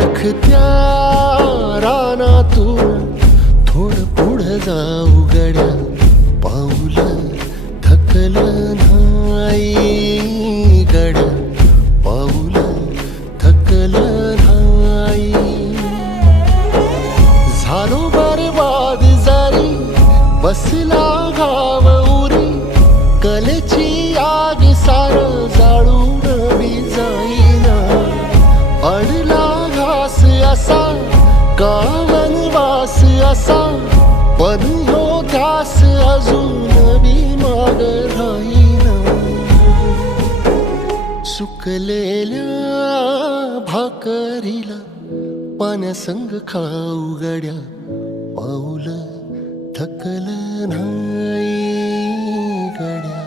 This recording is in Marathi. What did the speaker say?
रखत्या रानातून थोडं पुढं जाऊ गड्या, पाऊल थकलं नाही गड्या, पाऊल थकलं नाही. झालो बरबाद जारी बसला घाव उरी, कलेची आग सार जाळून बी जाईना. अडला घास असा का वनवास असा, पण हो ध्यास अजून बी माग राहीना. सुकलेल्या भाकरीला पाण्यासंग खाऊ गड्या, पाऊल थकलं नाही गड्या.